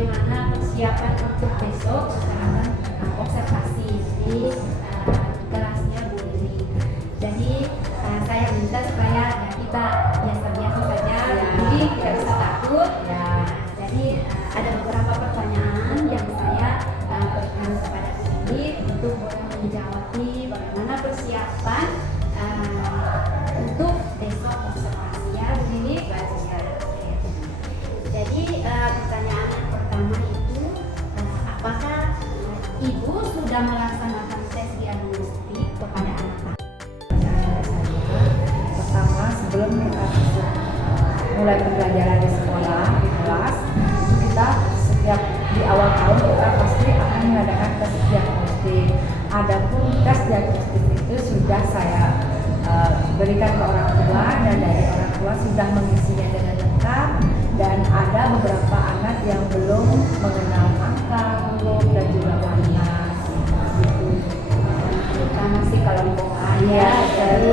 bagaimana persiapan untuk besok akan observasi di kelasnya Bu Lili. Jadi saya minta supaya ya, kita biasa-biasa saja, jadi tidak usah takut. Jadi ada beberapa pertanyaan yang saya berikan kepada Bu Lili untuk menjawab bagaimana persiapan untuk besok observasi ya Bu Lili. Jadi pertanyaan yang pertama itu apakah Ibu sudah melaksanakan tes diagnostik kepada anak-anak? Pertama, sebelum kita mulai pembelajaran di sekolah, di kelas, kita setiap di awal tahun kita pasti akan mengadakan tes diagnostik. Adapun tes diagnostik itu sudah saya berikan ke orang tua, dan dari orang tua sudah mengisinya dengan lengkap, dan ada beberapa anak yang belum mengenal angka, huruf, dan juga warna. Kita masih kelompok A ya, jadi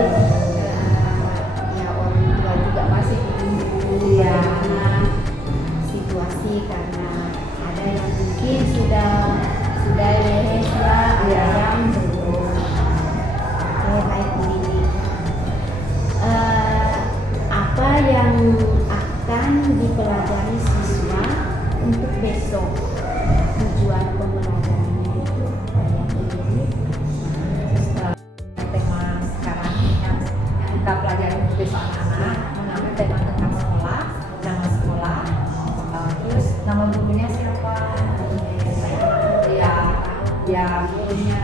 ya orang tua juga masih bingung bagaimana situasi, karena ada yang mungkin sudah lulus ya, ada yang belum. Oke, baik Bu Lili. Apa yang akan dipelajari siswa untuk besok? Tujuan pembelajarannya itu kayak begini. Tema sekarang yang kita pelajari besok anak-anak mengambil tema tentang sekolah, nama sekolah, terus nama gurunya siapa, ya gurunya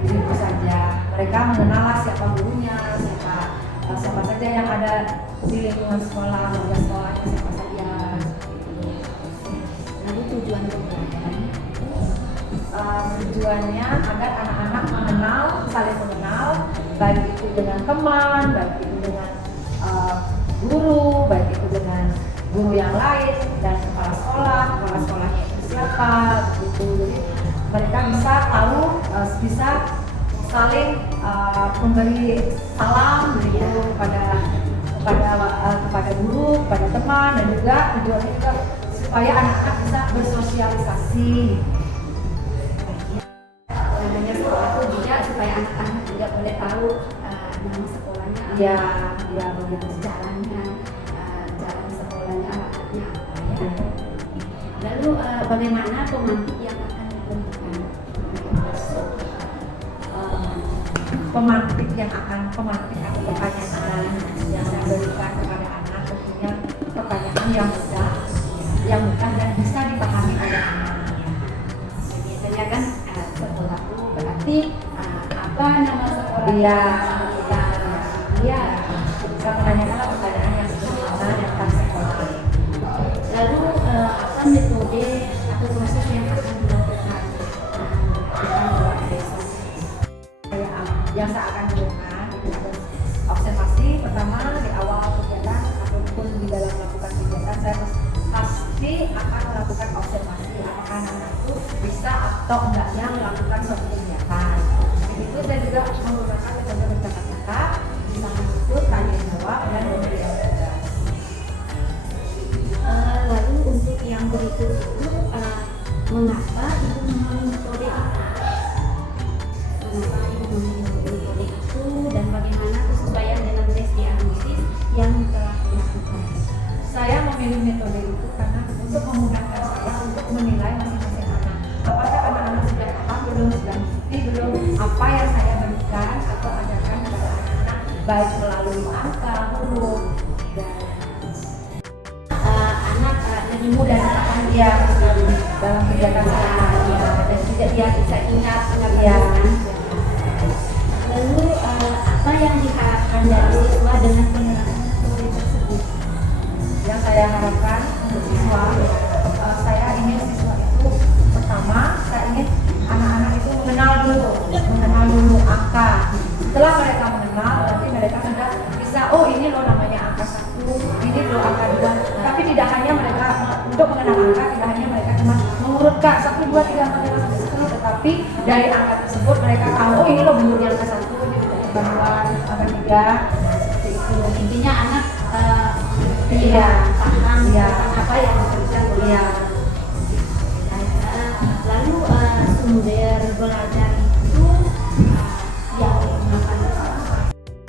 itu saja. Mereka mengenal siapa gurunya, siapa saja yang ada di lingkungan sekolah, warga sekolahnya siapa saja. Lalu tujuan pembelajarannya? Tujuannya agar anak-anak mengenal, saling mengenal, baik itu dengan teman, baik itu dengan guru, baik itu dengan guru yang lain, dan kepala sekolahnya itu siapa, gitu. Jadi mereka bisa tahu, bisa saling memberi salam gitu kepada guru, kepada teman, dan juga tujuannya juga supaya anak-anak bisa bersosialisasi. Namanya sekolah itu juga supaya anak-anak juga boleh tahu nama sekolahnya apa, Ya begitu. jalannya, jalan sekolahnya alamatnya apa ya. Lalu bagaimana pemantik yang akan ditentukan besok? Pemantik atau pertanyaan yang saya berikan kepada anak tentunya pertanyaan yang mudah dan bisa dipahami oleh anak. Biasanya kan sekolah itu berarti apa nama sekolah? Iya. Bisa menanyakan pertanyaan yang sederhana tentang sekolah. Lalu apa metode atau proses yang akan dilakukan besok? Yang saya akan gunakan itu observasi. Pertama, di awal kegiatan ataupun di dalam melakukan kegiatan, saya pasti akan melakukan observasi apakah anak-anak itu bisa atau enggaknya melakukan suatu kegiatan. Itu saya juga menggunakan metode bercakap-cakap, di sana itu tanya jawab dan pemberian tugas. Lalu untuk yang berikut itu mengapa Ibu memilih metode itu? Mengapa Ibu memilih metode itu dan bagaimana kesesuaian dengan tes diagnosis yang telah dilakukan? Saya memilih metode itu karena untuk memudahkan saya untuk menilai masing-masing anak. Apakah anak-anak sudah paham belum, sudah mengerti belum apa yang saya berikan atau ajarkan kepada anak-anak, baik melalui angka, huruf, dan Anak lebih mudah dipahami dia dalam kegiatan sehari-hari dan juga dia bisa ingat Ya. Lalu apa yang diharapkan dari siswa dengan penerapan metode tersebut? Yang saya harapkan untuk siswa, saya ingin siswa itu pertama, saya ingin anak-anak itu mengenal dulu angka. Setelah mereka mengenal, nanti mereka sudah bisa, oh ini loh namanya angka 1, ini loh angka 2. Tapi tidak hanya mereka untuk mengenal angka, tidak hanya mereka cuma mengurutkan 1, 2, 3, 4, 5, sampai 10, tetapi dari angka tersebut mereka tahu, oh ini loh bentuknya angka 1, ini bentuknya angka 2, angka 3. Seperti itu. Intinya anak Iya. paham Iya. apa yang diberikan oleh Iya. sumber belajar itu yang digunakan.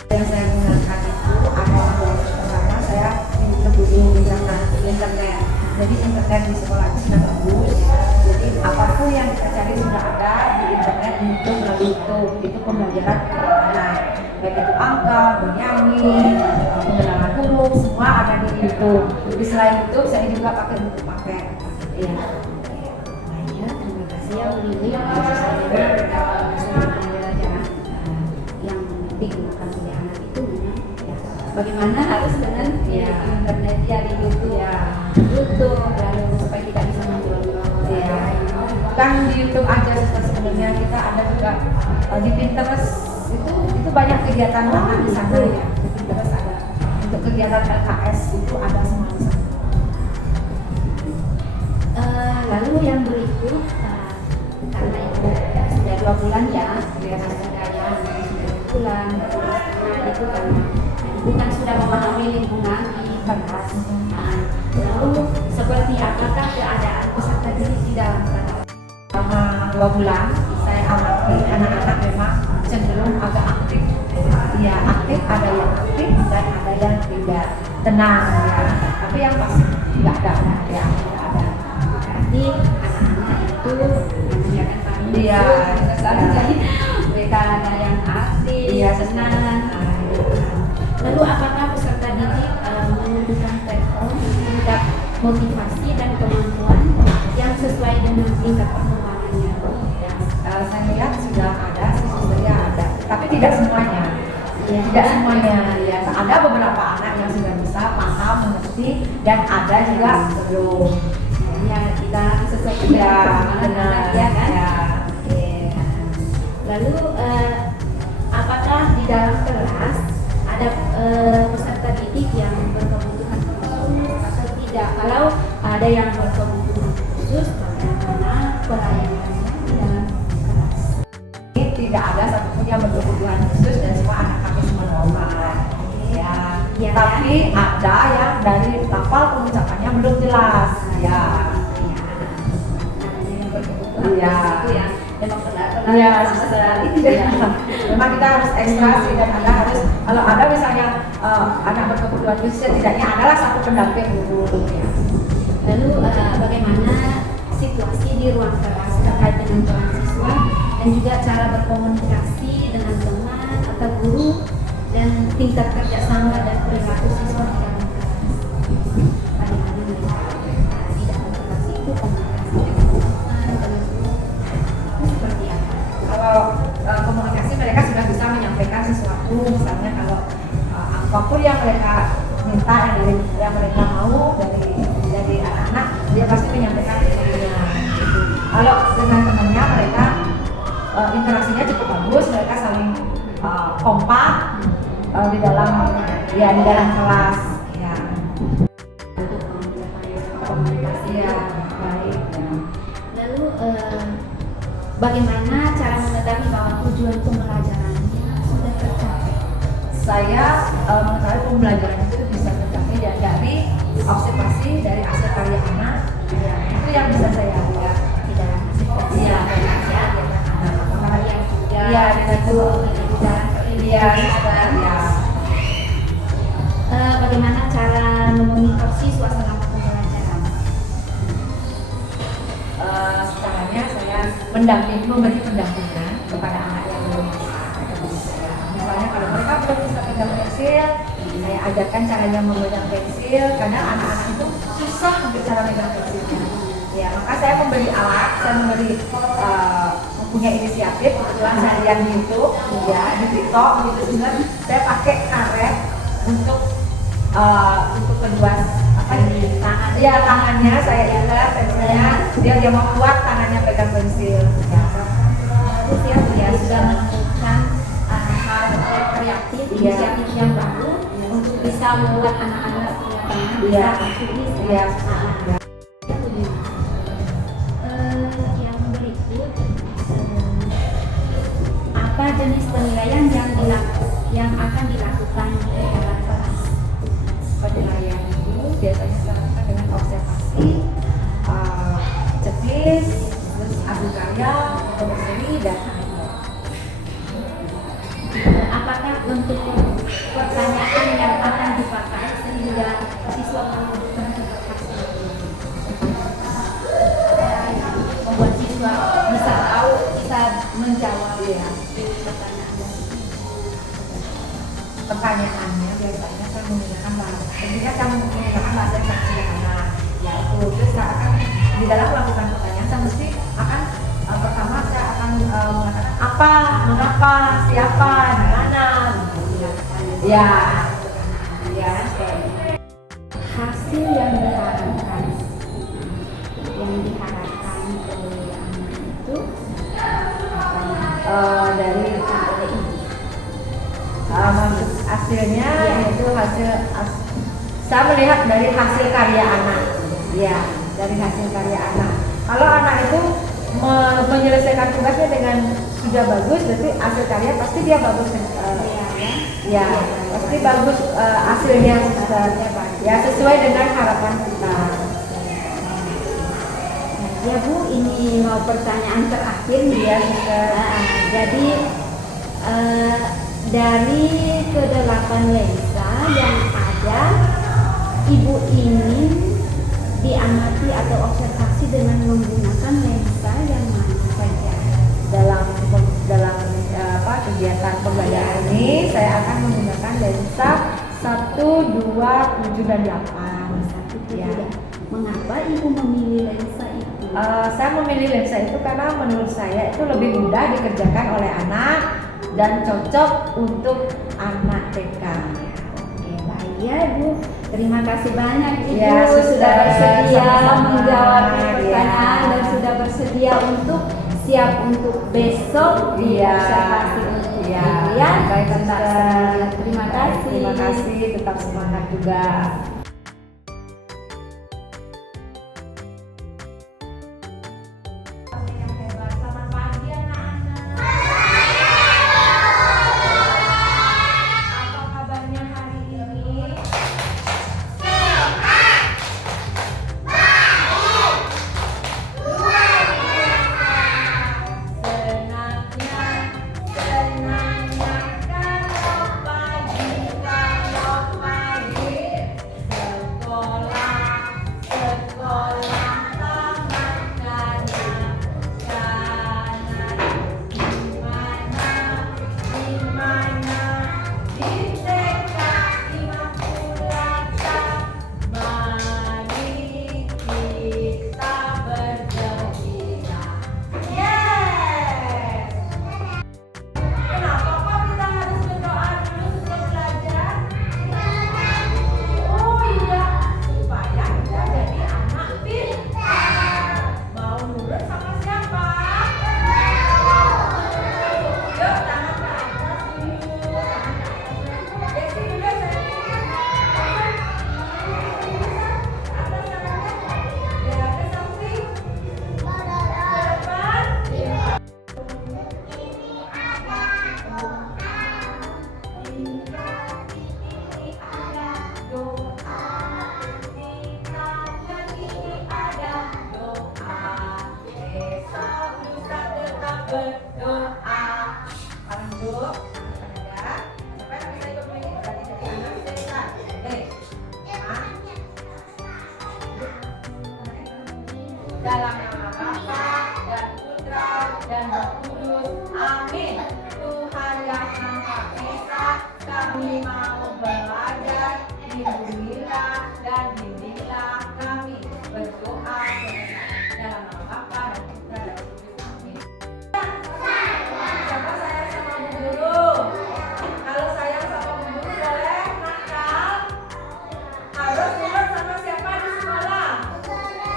Yang saya gunakan itu ada pertama saya terhubung dengan internet. Jadi internet di sekolah itu sudah bagus. Jadi apapun yang kita cari sudah ada di internet, YouTube, melalui YouTube. Itu pembelajaran anak, baik itu angka, bernyanyi, pengenalan huruf, semua ada di YouTube. Di selain YouTube saya juga pakai buku paket. Iya. Ya, terima kasih ya Bu Lili atas sumber pembelajaran yang digunakan oleh anak itu memang ya, bagaimana harus dengan Ya. internet ya di YouTube YouTube lalu supaya kita bisa menjual Iya. Kan di YouTube aja sebenarnya kita ada juga di Pinterest itu banyak kegiatan anak di sana ya. Di Pinterest ada untuk kegiatan LKS itu ada semua di sana. Lalu yang berikut karena itu sudah 2 bulan ya sudah ya 2 bulan itu kan ibu kan sudah memahami lingkungan di kelas. Lalu seperti apakah keadaan peserta didik di dalam kelas? Selama 2 bulan saya amati anak-anak memang cenderung agak aktif. Ya aktif, ada yang aktif dan ada yang tidak tenang ya. Tapi yang pasti tidak ada ya, tidak ada. Jadi anak-anak itu namanya kan kami Iya. jadi mereka ada yang aktif, Iya, senang. Lalu apakah peserta didik menunjukkan platform tingkat motivasi dan kemampuan yang sesuai dengan tingkat perkembangannya? Ya. Saya lihat sudah ada, sebenarnya ada, tapi tidak semuanya. Iya. Tidak semuanya. Ya, ada beberapa anak yang sudah bisa paham, mengerti, dan ada juga belum. Ya, kita sesuai Ya, dengan anak ya kan? Ya. Oke. Lalu apakah di dalam kelas ada peserta didik yang berkebutuhan khusus atau tidak? Kalau ada yang berkebutuhan khusus, bagaimana pelayanannya di dalam kelas? Ini tidak ada satupun yang berkebutuhan khusus dan semua anak kami semua normal. Ya. Ya, Tapi ada yang dari lafal pengucapannya belum jelas. Ya. Namanya yang berkebutuhan Iya. khusus itu ya memang benar-benar Iya, sekali. iya. Memang kita harus ekstra sih dan ada harus kalau ada misalnya anak berkebutuhan khusus setidaknya adalah satu pendamping dulu ya. Lalu bagaimana situasi di ruang kelas terkait dengan peran siswa dan juga cara berkomunikasi dengan teman atau guru dan tingkat kerjasama dan perilaku siswa di dalam kelas. Bagaimana mereka di dalam kelas itu komunikasi dengan teman, dengan guru, seperti apa? Kalau komunikasi mereka sudah bisa menyampaikan sesuatu, misalnya kalau apapun yang mereka minta yang mereka mau dari anak-anak dia pasti menyampaikan semuanya. Kalau dengan temannya mereka interaksinya cukup bagus, mereka saling kompak di dalam kelas ya. Untuk mencapai komunikasi Iya. baik. Lalu bagaimana cara mengetahui bahwa tujuan pembelajarannya sudah tercapai? Saya mengetahui pembelajaran itu bisa tercapai dari observasi dari hasil karya anak. Ya, itu yang bisa saya lihat. Tidak hasil Iya. ya, apakah yang sudah Iya, dan itu dalam Iya, ya. bagaimana cara memonitor siswa selama pembelajaran? Caranya saya memberi pendampingan kepada anak yang belum bisa. Misalnya kalau mereka belum bisa pegang pensil, saya ajarkan caranya memegang pensil karena anak-anak itu susah untuk cara megang pensilnya. Ya, maka saya memberi alat, saya memberi punya inisiatif, kebetulan saya lihat di YouTube, ya, di TikTok, gitu sehingga saya pakai karet untuk kedua tangan, ya tangannya saya ikat pensilnya, dia mau kuat tangannya pegang pensil. Ya, Terus ya sudah menemukan hal kreatif, inisiatif yang baru untuk bisa membuat anak-anak bisa aktivis ya. Yang berikut apa jenis penilaian yang akan dilakukan di dalam kelas? Penilaian itu biasanya dilakukan dengan observasi, checklist, terus adu karya, tidak? Apakah untuk pertanyaan yang akan dipakai sehingga siswa menentukan hasil membuat siswa bisa tahu, bisa menjawab pertanyaan. Pertanyaannya biasanya saya menggunakan bahasa, tentunya saya menggunakan bahasa yang sangat sederhana, yaitu terus saya akan di dalam melakukan pertanyaan saya mesti akan pertama saya akan mengatakan apa, mengapa, siapa, di mana, ya, ya. Hasil yang diharapkan oleh anak itu Dari maksud hasilnya yaitu saya melihat dari hasil karya anak, ya, dari hasil karya anak. Kalau anak itu menyelesaikan tugasnya dengan sudah bagus, berarti hasil karya pasti dia bagus, ya, pasti bagus hasilnya, ya, sesuai dengan harapan kita. Ya Bu, ini mau pertanyaan terakhir ya. Jadi dari ke-8 lensa yang ada, Ibu ingin diamati atau observasi dengan menggunakan lensa yang mana saja? Dalam kegiatan pembelajaran ini saya akan menggunakan lensa 1, 2, 7, dan 8. Ya. Mengapa Ibu memilih lensa itu? Saya memilih lensa itu karena menurut saya itu lebih mudah dikerjakan oleh anak dan cocok untuk anak TK. Oke, baik ya Bu. Terima kasih banyak Ibu Ya, sudah bersedia sama-sama. menjawab pertanyaan Ya. dan sudah bersedia untuk siap untuk besok di Iya. observasi untuk Ya, ya. baik, Tetap Sister. semangat. Terima kasih. Terima kasih, tetap semangat juga. Selamat pagi anak-anak. Apa kabarnya hari ini? Senangnya kalau pagi sekolah tamat kanan di mana di TK Immaculata, mari kita bergembira. Yes. Kenapa kok kita harus berdoa dulu sebelum belajar? Oh iya, supaya kita jadi anak pintar. Mau nurut sama siapa? Yuk, tangan ke atas dulu. Desi dulu, atas tangannya. Ya, ke samping. Ke depan. Dalam nama Bapa dan Putra dan Roh Kudus, amin. Tuhan yang Maha Esa, kami mau belajar, lindungilah dan bimbinglah kami. Berdoa dalam nama Bapa dan Putra dan Roh Kudus, amin. Siapa sayang sama Bu Guru? Kalau sayang sama Bu Guru boleh nakal? Harus nurut sama siapa di sekolah?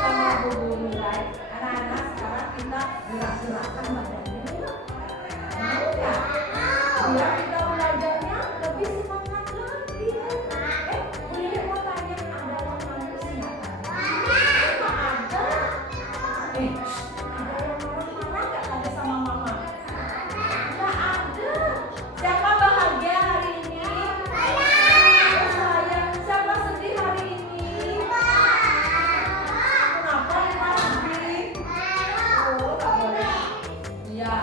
Sama Bu Guru, right? Anak-anak sekarang kita gerak-gerakkan badannya yuk. Mau nggak? Biar kita belajarnya lebih semangat lagi. Bu Lili mau tanya, ada yang manis nggak? Nggak ada. Ada yang marah-marah nggak tadi sama mama? Nggak ada. Siapa bahagia hari ini? Saya. Siapa sedih hari ini? Kenapa kita sedih? Oh, nggak boleh. Iya,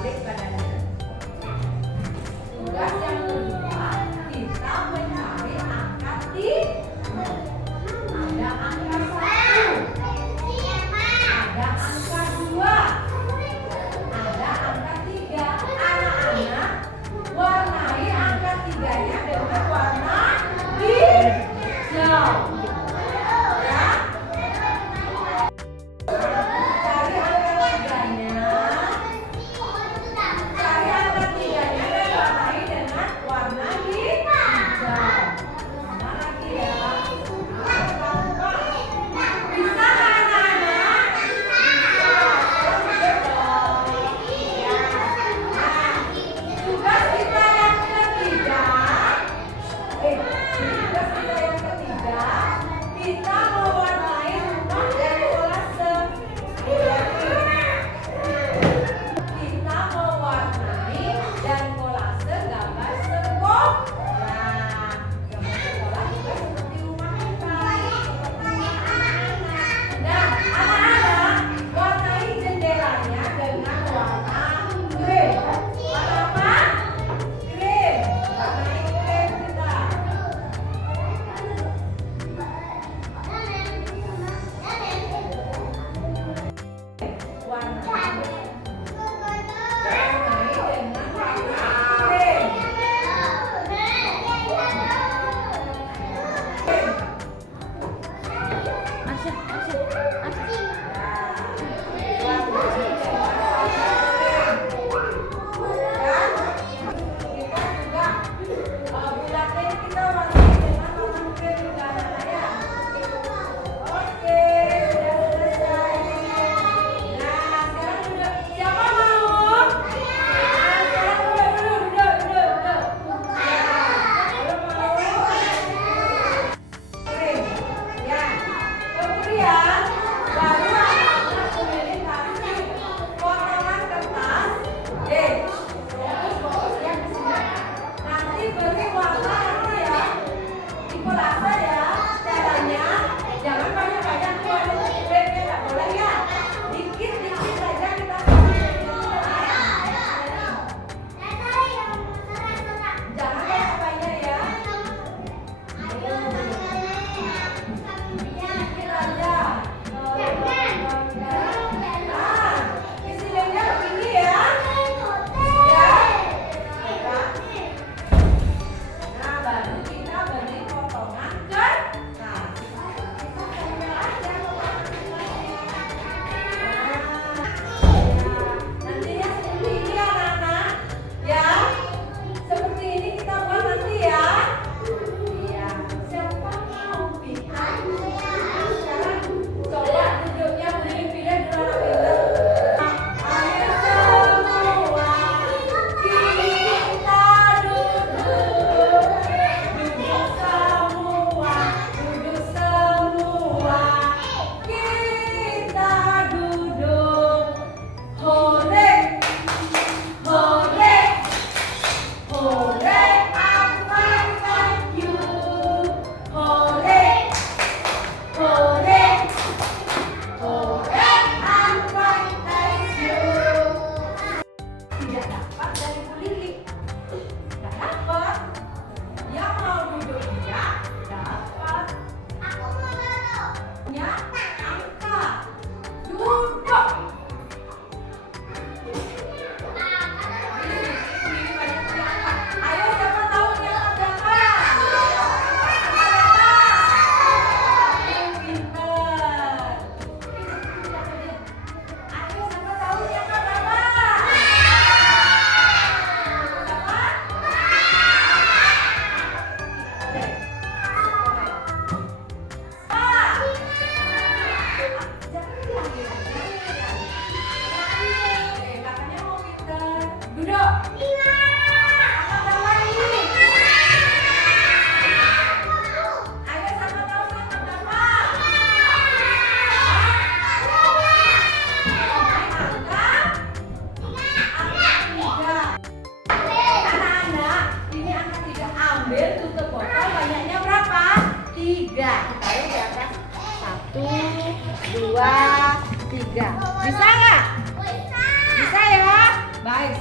balik badannya. Tugas yang kedua, kita mencari angka ada angka 1, ada angka 2, ada angka 3. Anak-anak warnai angka 3-nya dengan warna hijau. Ya. Cari angka 3-nya. Cari angka 3-nya dan warnai dengan warna hijau. Mana lagi ya? Bisa nggak anak-anak? Bisa. Tugas kita yang ketiga, kita mewarnai rumah dan kolase. Kita mewarnai dan kolase gambar sekolah. Gambar sekolah juga seperti rumah kita. Nah, anak-anak warnai jendelanya dengan warna green. Warna apa? Green. Warnai green kita. Bisa nggak? Bisa ya? Baik.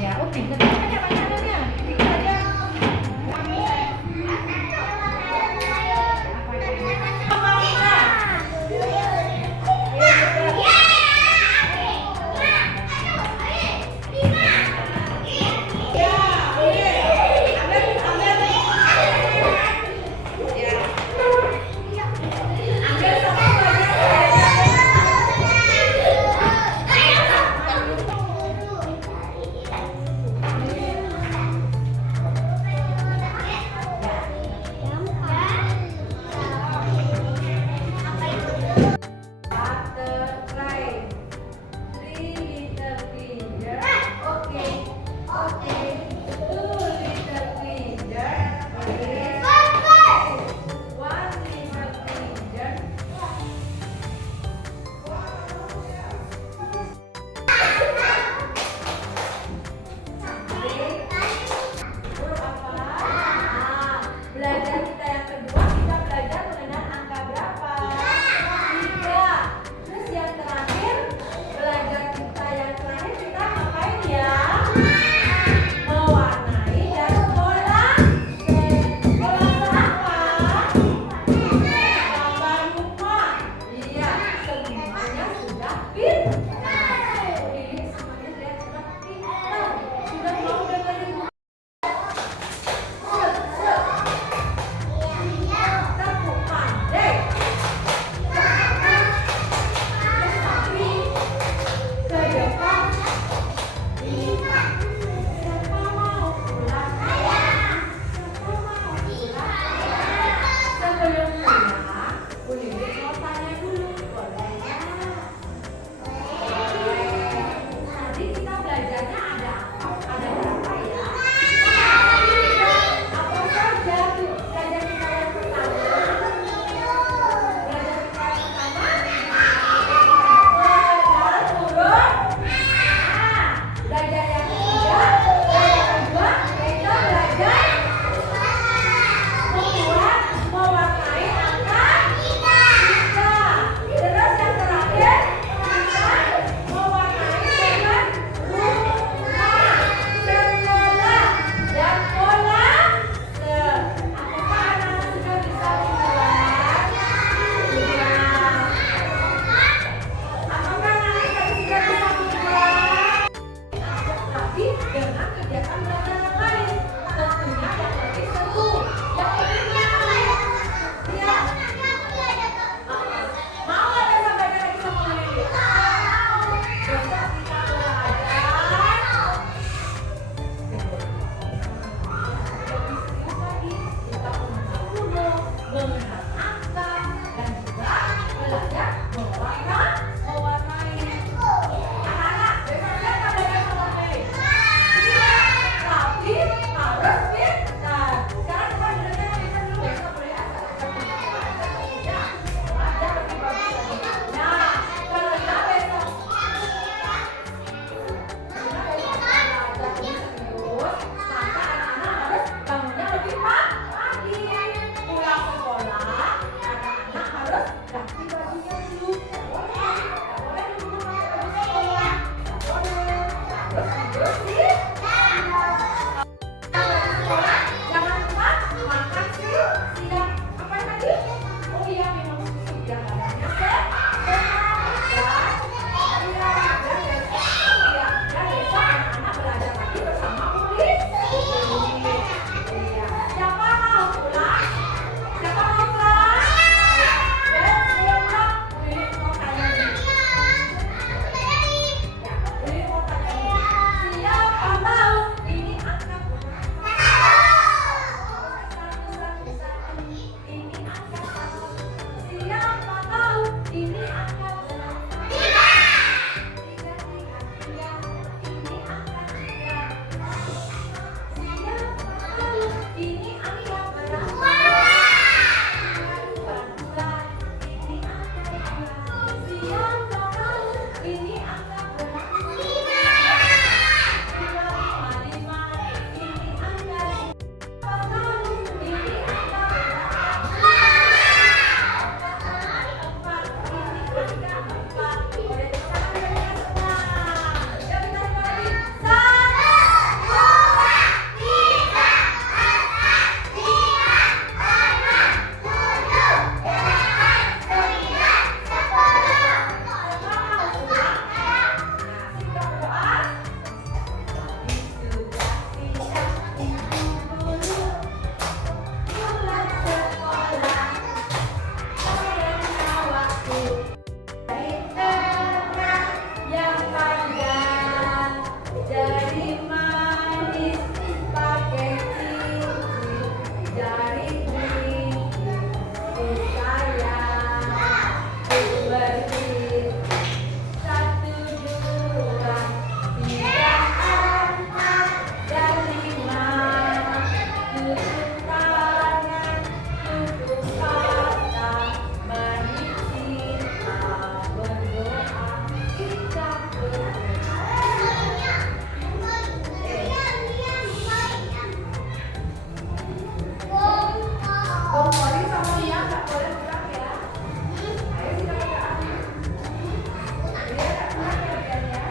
Ya, pintar banyak-banyaknya. Titik aja. Komporin sama Lia nggak boleh pulang ya. Ayo kita berdoa. Lia nggak pulang ya Lia ya.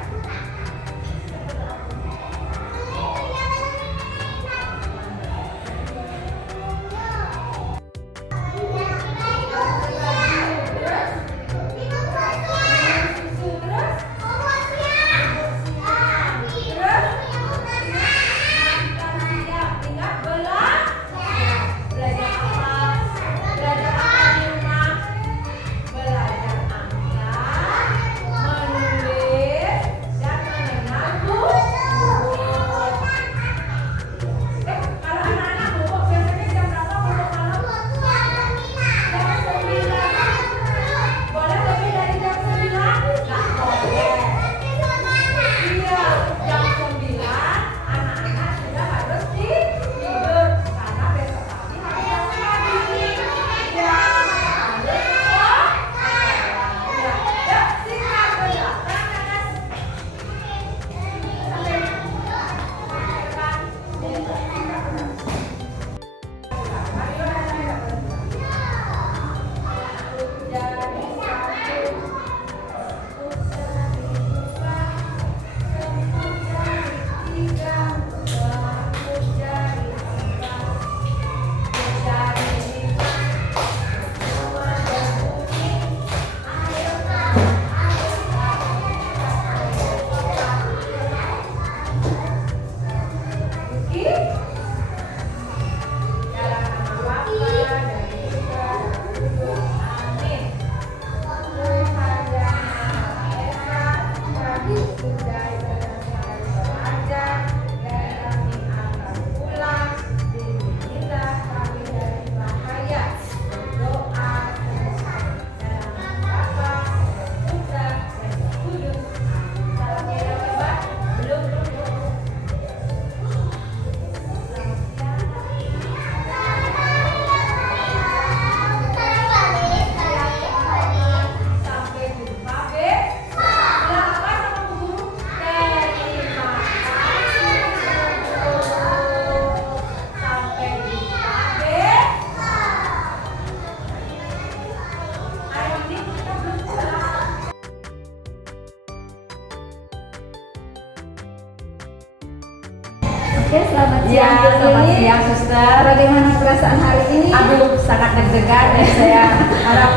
Oke, selamat Ya, siang. Bu selamat Lili. siang, Suster. Bagaimana perasaan hari ini? Aduh, sangat deg-degan dan saya harap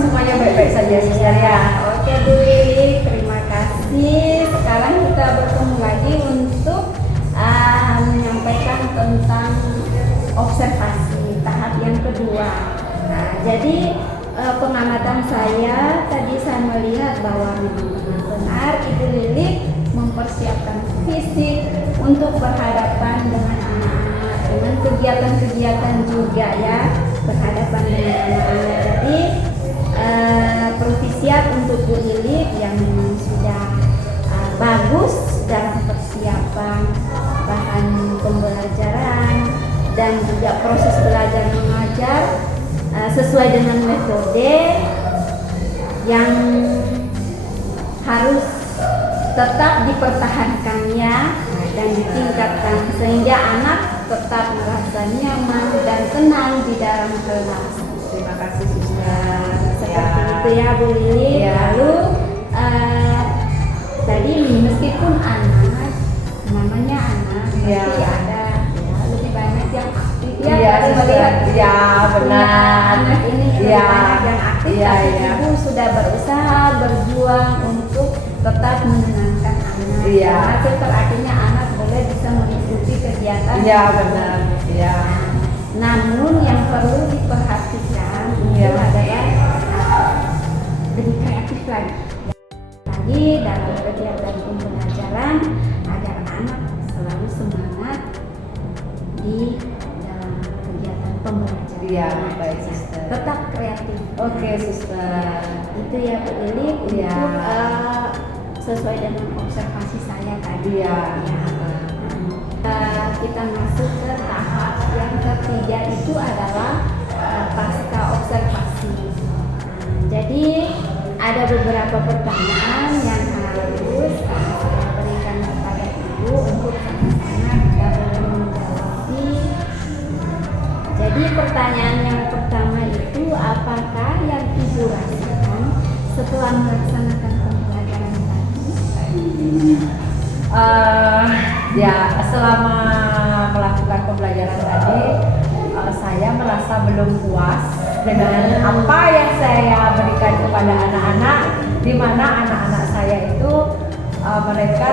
semuanya baik-baik saja, Suster ya. Oke Bu Lili, terima kasih. Sekarang kita bertemu lagi untuk menyampaikan tentang observasi tahap yang kedua. Nah, jadi pengamatan saya tadi saya melihat bahwa memang benar Ibu Lili mempersiapkan fisik untuk berhadapan dengan anak-anak, dengan kegiatan-kegiatan juga ya, berhadapan dengan anak-anak. Jadi perlu siap untuk Bu Lili yang memang sudah bagus dalam persiapan bahan pembelajaran dan juga proses belajar mengajar sesuai dengan metode yang harus tetap dipertahankannya dan ditingkatkan sehingga anak tetap merasa nyaman dan tenang di dalam kelas. Terima kasih, Suster. Seperti itu ya Bu Lili. Ya. Lalu tadi meskipun anak namanya anak Ya. pasti ada ya, lebih banyak yang aktif ya. Iya, Tadi Suster. melihat Ya, benar. anak ini lebih Ya. banyak yang aktif, Ya, tapi ya. ibu sudah berusaha berjuang untuk tetap menenangkan anak. Iya. Karena setelah akhirnya anak boleh bisa mengikuti kegiatan. Iya, benar. Iya. Namun yang perlu diperhatikan itu Iya. adalah lebih kreatif lagi dalam kegiatan pembelajaran agar anak selalu semangat di dalam kegiatan pembelajaran. Iya, baik, Suster. Tetap kreatif. Oke, Suster. Itu ya Bu Lili Iya. untuk sesuai dengan observasi saya tadi. Iya. Ya. Kita masuk ke tahap yang ketiga itu adalah pasca observasi. Jadi ada beberapa pertanyaan yang harus saya berikan kepada Ibu untuk sama-sama kita menjawab. Jadi pertanyaan yang pertama itu, apakah yang Ibu rasakan setelah melaksanakan pembelajaran tadi? Ya, selama melakukan pembelajaran tadi, saya merasa belum puas dengan apa yang saya berikan kepada anak-anak, di mana anak-anak saya itu mereka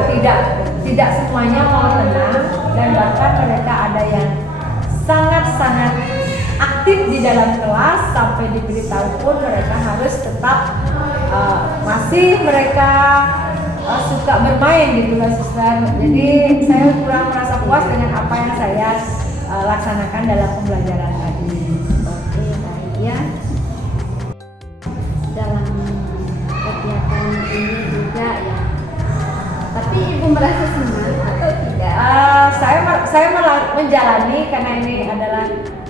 tidak semuanya mau tenang, dan bahkan mereka ada yang sangat-sangat aktif di dalam kelas, sampai diberitahu pun mereka harus tetap masih mereka suka bermain gitu kan, Suster. Jadi saya kurang merasa puas dengan apa yang saya laksanakan dalam pembelajaran tadi. Oke, baik ya. Dalam kegiatan ini juga ya. Tapi Ibu merasa senang atau tidak? Saya malah menjalani, karena ini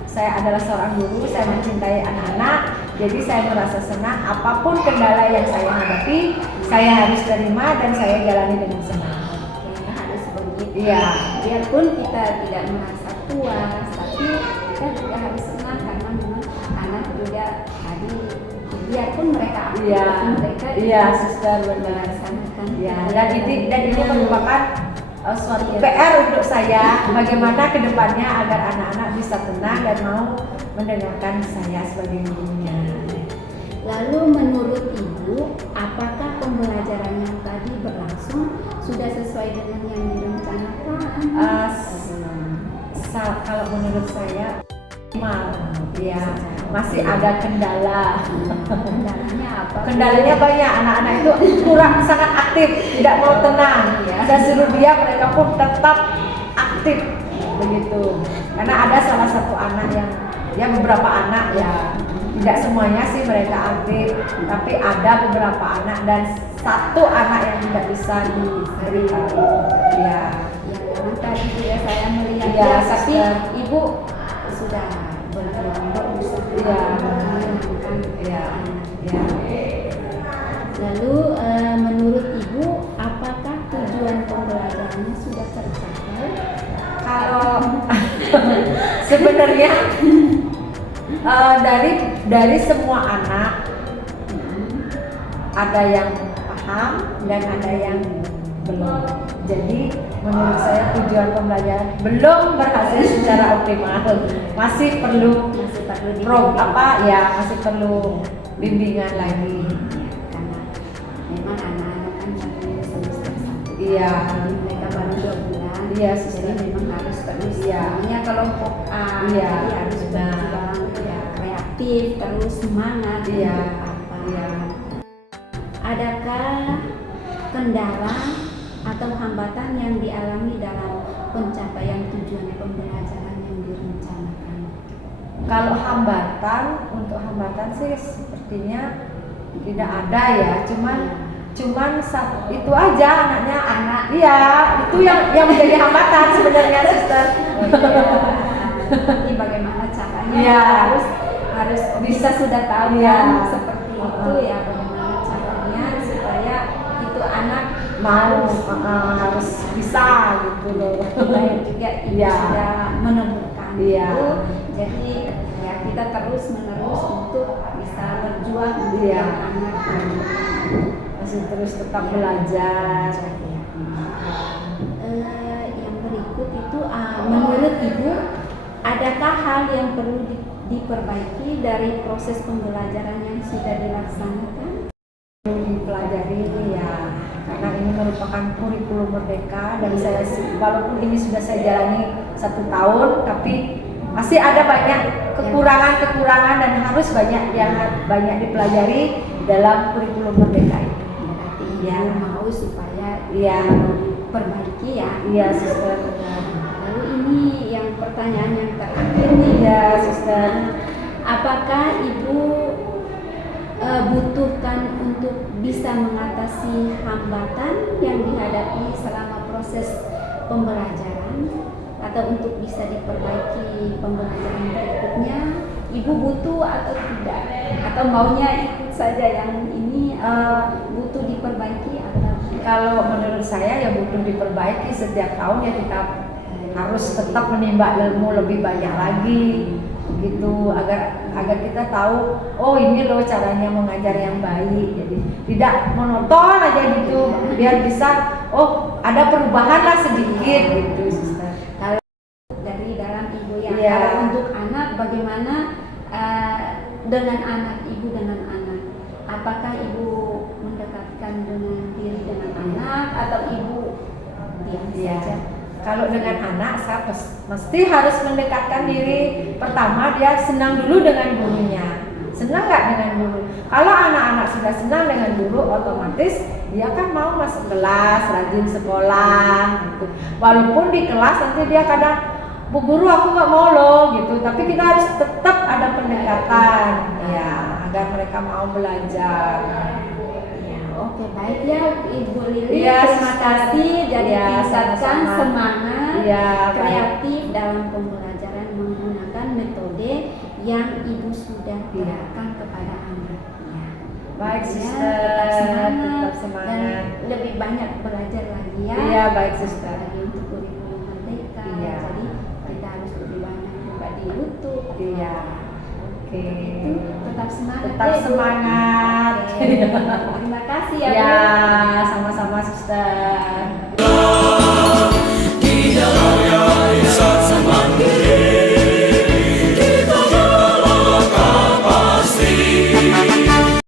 saya adalah seorang guru, saya mencintai anak-anak, jadi saya merasa senang. Apapun kendala yang saya hadapi, saya harus terima dan saya jalani dengan senang. Oke, harus begitu. Iya. Biarpun kita tidak merasa puas, tapi kita juga harus senang karena memang anak juga tadi, biarpun mereka aktif, mereka iya, Suster, benar. melaksanakan. Ya, dan ini merupakan suatu PR untuk saya, bagaimana kedepannya agar anak-anak bisa tenang dan mau mendengarkan saya sebagai gurunya. Lalu menurut Ibu, apakah pembelajaran yang tadi berlangsung sudah sesuai dengan yang direncanakan? Kalau menurut saya, ya masih ada kendala. Kendalanya apa? Kendalanya banyak, anak-anak itu kurang sangat aktif, tidak mau tenang. Saya suruh dia, mereka pun tetap aktif begitu. Karena ada salah satu anak yang beberapa anak ya, tidak semuanya sih mereka aktif, tapi ada beberapa anak dan satu anak yang tidak bisa diberitahu. Ya, Yang tadi juga saya melihat ya, tapi Ibu sudah berjuang berusaha. Ya. Lalu menurut Ibu, apakah tujuan pembelajarannya sudah tercapai? Kalau sebenarnya dari semua anak ada yang paham dan ada yang belum. Jadi menurut saya tujuan pembelajaran belum berhasil secara optimal. Masih perlu masih perlu bimbingan lagi. Karena memang anak-anak kan baru semester 1. Iya. Mereka baru 2 bulan. Iya, jadi memang harus terus. Iya. Namanya kelompok A. Iya. Jadi harus berjuang, ya, kreatif, terus semangat. Iya. Iya. Adakah kendala atau hambatan yang dialami dalam pencapaian tujuan pembelajaran yang direncanakan? Kalau untuk hambatan sih sepertinya tidak ada ya, cuman itu aja anak iya itu yang menjadi hambatan sebenarnya, Suster. Ini bagaimana caranya? Iya. harus bisa sudah tahu Iya. kan seperti itu ya, bagaimana caranya supaya itu anak harus bisa gitu loh. supaya juga Iya. sudah menemukan Iya. itu. Jadi ya kita terus menerus untuk bisa berjuang untuk Iya. anak. Masih terus tetap belajar. Yang berikut itu menurut Ibu, adakah hal yang perlu diperbaiki dari proses pembelajaran yang sudah dilaksanakan? Dipelajari ya, karena ini merupakan kurikulum merdeka dan walaupun ini sudah saya jalani 1 tahun, tapi masih ada banyak kekurangan dan harus banyak dipelajari dalam kurikulum merdeka ini. Ya, mau supaya perbaiki ya. Iya, Suster. Lalu ini yang pertanyaan yang terakhir nih ya, Suster. Apakah Ibu butuhkan untuk bisa mengatasi hambatan yang dihadapi selama proses pembelajaran, atau untuk bisa diperbaiki pembelajaran berikutnya, Ibu butuh atau tidak, atau maunya ikut saja yang ini butuh diperbaiki atau tidak? Kalau menurut saya ya butuh diperbaiki. Setiap tahun ya kita harus tetap menimba ilmu lebih banyak lagi. gitu, agar kita tahu oh ini loh caranya mengajar yang baik. Jadi tidak monoton aja gitu, biar bisa oh ada perubahan lah sedikit gitu, Sister. Kalau dari dalam ibu yang Iya. kalau untuk anak bagaimana dengan anak, ibu dengan anak, apakah ibu mendekatkan dengan diri dengan anak atau ibu diam Iya. saja? Kalau dengan anak saya mesti harus mendekatkan diri. Pertama dia senang dulu dengan gurunya. Senang nggak dengan guru? Kalau anak-anak sudah senang dengan guru, otomatis dia kan mau masuk kelas, rajin sekolah gitu. Walaupun di kelas nanti dia kadang, Bu guru aku nggak mau loh gitu. Tapi kita harus tetap ada pendekatan ya, agar mereka mau belajar. Oke, baik ya Ibu Lili. Iya, Terima kasih. Jadi Iya, tingkatkan sama-sama. semangat Iya, kreatif dalam pembelajaran menggunakan metode yang Ibu sudah Iya. berikan kepada anak. Ya. Baik, Ya, Sister. tetap semangat, Tetap semangat. dan lebih banyak belajar lagi ya. Iya, baik, Sister. Lagi untuk kurikulum merdeka. Iya. Jadi kita harus lebih banyak buka di YouTube. Iya. Oke. Itu tetap semangat. Tetap ya, Ibu. semangat. Oke. Terima kasih ya. Ya, Bu. sama-sama, Sister. Di dalam